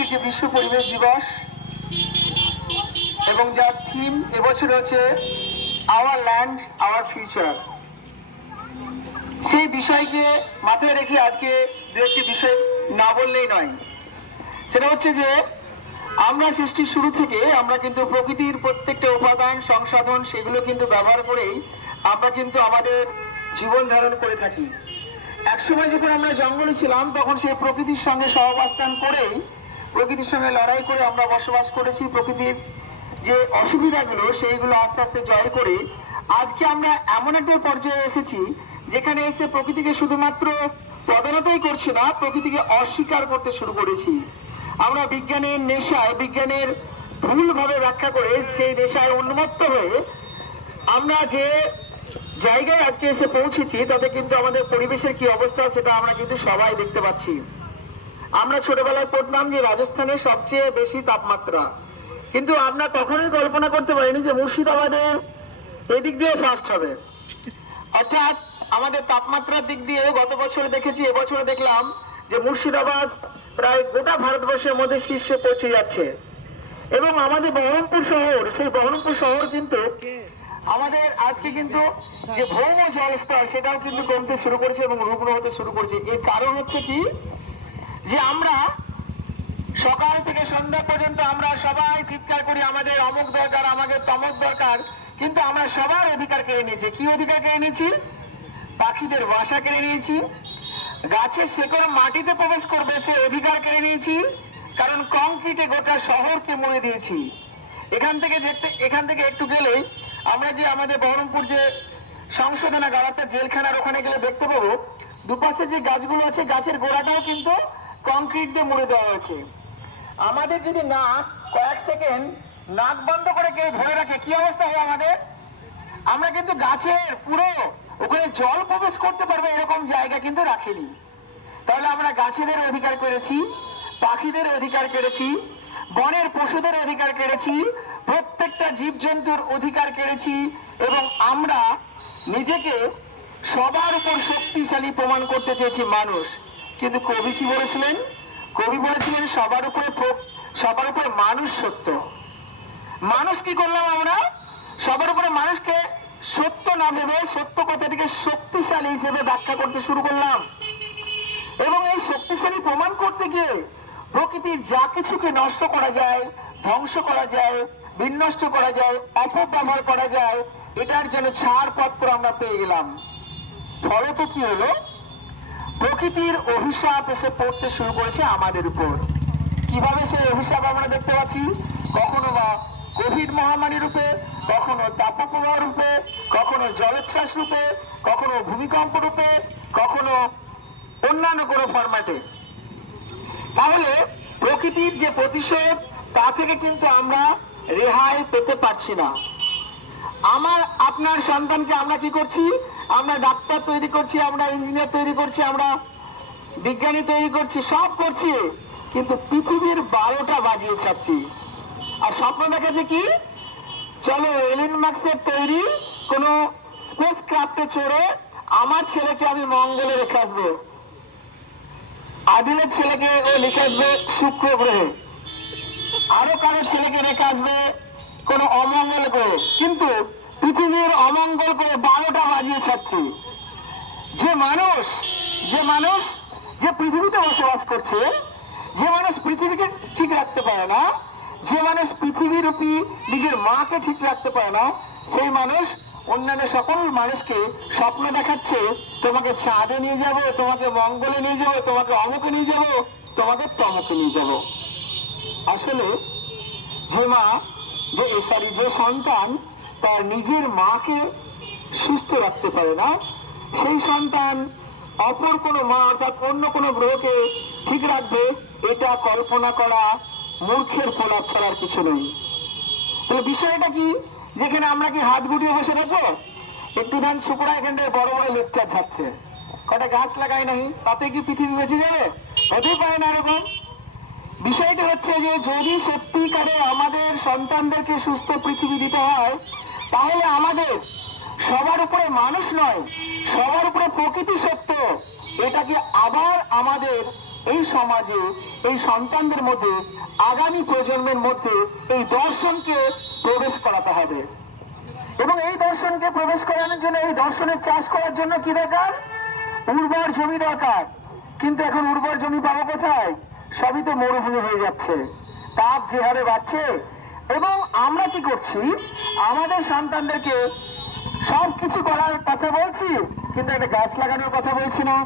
আজকে যে বিশ্ব পরিবেশ দিবস এবং যার থিম এবছর হচ্ছে আওয়ার ল্যান্ড, আওয়ার ফিউচার। সেই বিষয়কে মাথায় রেখে আজকে দু একটি বিষয় না বললেই নয়। সেটা হচ্ছে যে, আমরা সৃষ্টির শুরু থেকে আমরা কিন্তু প্রকৃতির প্রত্যেকটা উপাদান, সংসাধন সেগুলো কিন্তু ব্যবহার করেই আমরা কিন্তু আমাদের জীবন ধারণ করে থাকি। একসময় যখন আমরা জঙ্গলে ছিলাম, তখন সেই প্রকৃতির সঙ্গে সহবাস্থান করেই প্রকৃতির সঙ্গে লড়াই করে আমরা বসবাস করেছি, প্রকৃতির যে অসুবিধাগুলো, সেইগুলো আস্তে আস্তে জয় করে আজকে আমরা এমন একটা পর্যায়ে এসেছি, যেখানে এসে প্রকৃতিকে শুধুমাত্র প্রধানতই করছি না, প্রকৃতিকে অস্বীকার করতে শুরু করেছি। আমরা বিজ্ঞানের নেশায়, বিজ্ঞানের ভুলভাবে ব্যাখ্যা করে সেই নেশায় উন্মত্ত হয়ে আমরা যে জায়গায় আজকে এসে পৌঁছেছি, তাতে কিন্তু আমাদের পরিবেশের কি অবস্থা সেটা আমরা কিন্তু সবাই দেখতে পাচ্ছি। আমরা ছোটবেলায় পড়তাম যে রাজস্থানে সবচেয়ে বেশি তাপমাত্রা। কিন্তু আমরা কখনোই কল্পনা করতে পারিনি যে মুর্শিদাবাদের এদিক দিয়ে ফার্স্ট হবে। অর্থাৎ আমাদের তাপমাত্রার দিক দিয়ে গত বছর দেখেছি, এবছরে দেখলাম যে মুর্শিদাবাদ প্রায় গোটা ভারতবর্ষের মধ্যে শীর্ষে পৌঁছে যাচ্ছে। এবং আমাদের বহরমপুর শহর, সেই বহরমপুর শহর কিন্তু আমাদের আজকে কিন্তু যে ভৌম জলস্তর, সেটাও কিন্তু কমতে শুরু করেছে এবং রুগ্ন হতে শুরু করেছে। এর কারণ হচ্ছে কি? যে আমরা সকাল থেকে সন্ধ্যা পর্যন্ত আমরা সবাই চিৎকার করি, আমাদের অমুক দরকার, আমাদের তমক দরকার, কিন্তু আমরা সবার অধিকার কেড়ে নিয়েছি। কি অধিকার কেড়ে নিয়েছি? পাখিদের বাসা কেড়ে নিয়েছি, গাছের শেকড় মাটিতে প্রবেশ করবে, সে অধিকার কেড়ে নিয়েছি, কারণ কংক্রিটে গোটা শহরকে মুড়ে দিয়েছি। এখান থেকে দেখতে, এখান থেকে একটু গেলে আমরা যে আমাদের বহরমপুর যে সংশোধনা গাড়াতে জেলখানার ওখানে গেলে দেখতে পাবো, দুপাশে যে গাছগুলো আছে, গাছের গোড়াটাও কিন্তু কংক্রিট দিয়ে মুড়ে দেওয়া হয়েছে। আমাদের যদি নাক কয়েক সেকেন্ড নাক বন্ধ করে কেউ ধরে রাখে, কি অবস্থা হয় আমাদের? আমরা কিন্তু গাছের পুরো ওখানে জল প্রবেশ করতে পারবে এরকম জায়গা কিন্তু রাখেনি। তাহলে আমরা গাছেদের অধিকার করেছি, পাখিদের অধিকার কেড়েছি বনের পশুদের অধিকার কেড়েছি প্রত্যেকটা জীবজন্তুর অধিকার কেড়েছি এবং আমরা নিজেকে সবার উপর শক্তিশালী প্রমাণ করতে চেয়েছি মানুষ। কিন্তু কবি কি বলেছিলেন? কবি বলেছিলেন, সবার উপরে সবার উপরে মানুষ সত্য। মানুষ কি করলাম আমরা? সবার উপরে মানুষকে সত্য না ভেবে সত্য কথাটিকে শক্তিশালী হিসেবে ব্যাখ্যা করতে শুরু করলাম। এবং এই শক্তিশালী প্রমাণ করতে গিয়ে প্রকৃতির যা কিছুকে নষ্ট করা যায়, ধ্বংস করা যায়, বিনষ্ট করা যায়, অপব্যবহার করা যায়, এটার জন্য ছাড়পত্র আমরা পেয়ে গেলাম। ফলে তো কি হলো? প্রকৃতির অভিশাপ এসে পড়তে শুরু করেছে আমাদের উপর। কীভাবে সেই অভিশাপ আমরা দেখতে পাচ্ছি? কখনো বা কোভিড মহামারী রূপে, কখনো তাপপ্রবাহ রূপে, কখনো জলোচ্ছ্বাস রূপে, কখনো ভূমিকম্প রূপে, কখনো অন্যান্য কোনো ফরম্যাটে তাহলে প্রকৃতির যে প্রতিশোধ, তা থেকে কিন্তু আমরা রেহাই পেতে পারছি না। আমার, আপনার সন্তানকে আমরা কি করছি? আমরা ডাক্তার তৈরি করছি, আমরা ইঞ্জিনিয়ার তৈরি করছি, আমরা বিজ্ঞানী তৈরি করছি, সব করছি। কিন্তু পৃথিবীর বারোটা বাজিয়ে ছাড়ছি। আর স্বপ্ন দেখেছে কি? চলো এলিন মার্কসের তৈরি কোন স্পেস ক্রাফটে চড়ে আমার ছেলেকে আমি মঙ্গলে রেখে আসব। আদিলের ছেলেকে ও লিখে আসবে শুক্র গ্রহে। আরও কারও ছেলেকে রেখে আসবে কোন অমঙ্গল গ্রহে। কিন্তু পৃথিবীর অমঙ্গল করে বারোটা বাজিয়ে ছাড়ছি। যে মানুষ যে মানুষ, যে পৃথিবীতে বসবাস করছে, যে মানুষ পৃথিবীকে ঠিক রাখতে পারে না, যে মানুষ পৃথিবীরূপী নিজের মাকে ঠিক রাখতে পারে না, সেই মানুষ অন্যান্য সকল মানুষকে স্বপ্ন দেখাচ্ছে, তোমাকে চাঁদে নিয়ে যাব, তোমাকে মঙ্গলে নিয়ে যাব, তোমাকে অমুকে নিয়ে যাব, তোমাকে তমকে নিয়ে যাব। আসলে যে মা, যে সরি যে সন্তান তার নিজের মাকে সুস্থ রাখতে পারে না। সেই সন্তান অপর কোনো মা অর্থাৎ অন্য কোনো গ্রহকে ঠিক রাখবে, এটা কল্পনা করা মূর্খের প্রলাপ ছাড়ার কিছু নেই। তাহলে বিষয়টা কি? যেখানে আমরা কি হাত গুটিয়ে বসে থাকব? একটু ধান ছুপড়া এখান থেকে বড় বড় লেকচার ছাড়ছে। কটা গাছ লাগাই নাই, তাতে কি পৃথিবী বেঁচে যাবে? হতেই পারে না এরকম। বিষয়টি হচ্ছে যে, যদি সত্যিকারে আমাদের সন্তানদেরকে সুস্থ পৃথিবী দিতে হয়, তাহলে আমাদের সবার উপরে মানুষ নয়, সবার উপরে প্রকৃতি সত্য। এটাকে আবার আমাদের এই সমাজে, এই সন্তানদের মধ্যে, আগামী প্রজন্মের মধ্যে এই দর্শনকে প্রবেশ করাতে হবে? এবং এই দর্শনকে প্রবেশ করানোর জন্য, এই দর্শনের চাষ করার জন্য কি দরকার? উর্বর জমি দরকার। কিন্তু এখন উর্বর জমি পাবো কোথায়? সবই তো মরুভূমি হয়ে যাচ্ছে। তাপ যে হারে বাড়ছে এবং আমরা কি করছি? আমাদের সন্তানদেরকে সব কিছু করার কথা বলছি, কিন্তু একটা গাছ লাগানোর কথা বলছি না।